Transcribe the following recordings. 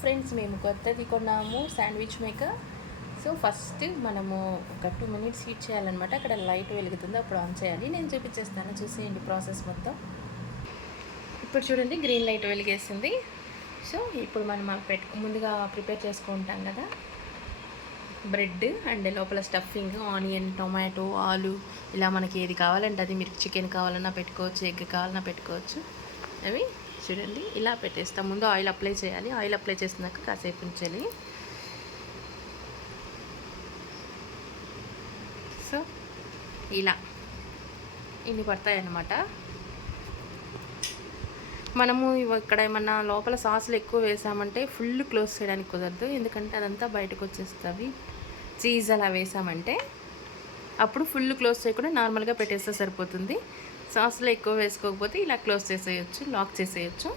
Friends, మేము కొత్తది కొన్నాము శాండ్విచ్ మేకర్. సో ఫస్ట్ మనము ఒక 2 మినిట్స్ హీట్ చేయాలన్నమాట. అక్కడ లైట్ వెలుగుతుంది, అప్పుడు ఆన్ చేయాలి. నేను చూపించేస్తాను, చూసేయండి ప్రాసెస్ మొత్తం. ఇప్పుడు చూడండి, గ్రీన్ లైట్ వెలిగేసింది. సో ఇప్పుడు మనం ముందుగా ప్రిపేర్ చేసుకుంటాం కదా బ్రెడ్ అండ్ లోపల స్టఫింగ్, ఆనియన్, టొమాటో, ఆలు, ఇలా మనకి ఏది కావాలంటే అది. మీరు చికెన్ కావాలన్నా పెట్టుకోవచ్చు, ఎగ్ కావాలన్నా పెట్టుకోవచ్చు. అవి చూడండి ఇలా పెట్టేస్తాం. ముందు ఆయిల్ అప్లై చేయాలి. ఆయిల్ అప్లై చేసినాక కాసేపు ఉంచాలి. సో ఇలా ఇన్ని పడతాయన్నమాట. మనము ఇక్కడ ఏమన్నా లోపల సాసులు ఎక్కువ వేసామంటే ఫుల్ క్లోజ్ చేయడానికి కుదరదు, ఎందుకంటే అదంతా బయటకు వచ్చేస్తుంది. చీజ్ అలా వేసామంటే అప్పుడు ఫుల్ క్లోజ్ చేయకుండా నార్మల్గా పెట్టేస్తే సరిపోతుంది. సాసులు ఎక్కువ వేసుకోకపోతే ఇలా క్లోజ్ చేసేయచ్చు, లాక్ చేసేయచ్చు.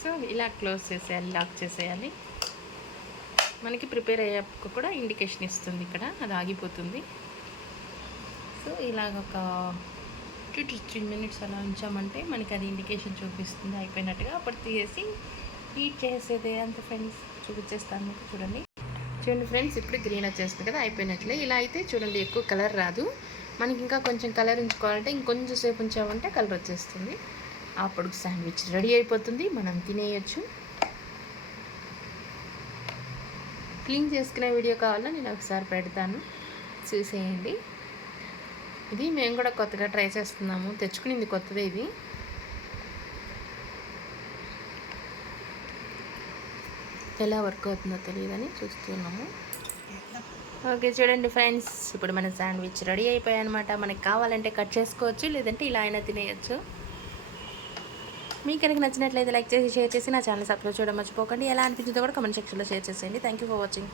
సో ఇలా క్లోజ్ చేసేయాలి, లాక్ చేసేయాలి. మనకి ప్రిపేర్ అయ్యాక కూడా ఇండికేషన్ ఇస్తుంది, ఇక్కడ అది ఆగిపోతుంది. సో ఇలాగ ఒక 2 to 3 మినిట్స్ అలా ఉంచామంటే మనకి అది ఇండికేషన్ చూపిస్తుంది అయిపోయినట్టుగా. అప్పుడు తీసేసి హీట్ చేసేదే అంత ఫ్రెండ్స్. చూపించేస్తాను మీకు, చూడండి ఫ్రెండ్స్. ఇప్పుడు గ్రీన్ వచ్చేస్తుంది కదా, అయిపోయినట్లే. ఇలా అయితే చూడండి ఎక్కువ కలర్ రాదు. మనకి ఇంకా కొంచెం కలర్ ఉంచుకోవాలంటే ఇంకొంచెం సేపు ఉంచామంటే కలర్ వచ్చేస్తుంది. అప్పుడు శాండ్విచ్ రెడీ అయిపోతుంది, మనం తినేయచ్చు. క్లీన్ చేసుకునే వీడియో కావాలా నేను ఒకసారి పెడతాను, చూసేయండి. ఇది మేము కూడా కొత్తగా ట్రై చేస్తున్నాము, తెచ్చుకునింది కొత్తదే ఇది. ఎలా వర్క్ అవుతుందో తెలియదని చూస్తున్నాము. ఓకే చూడండి ఫ్రెండ్స్, ఇప్పుడు మన శాండ్విచ్ రెడీ అయిపోయాయి అనమాట. మనకి కావాలంటే కట్ చేసుకోవచ్చు, లేదంటే ఇలా అయినా తినేయచ్చు. మీకు కనుక నచ్చినట్లయితే లైక్ చేసి, షేర్ చేసి నా ఛానల్ సబ్స్క్రైబ్ చేయడం మర్చిపోకండి. ఎలా అనిపించిందో కూడా కామెంట్ సెక్షన్లో షేర్ చేసేయండి. Thank you for watching.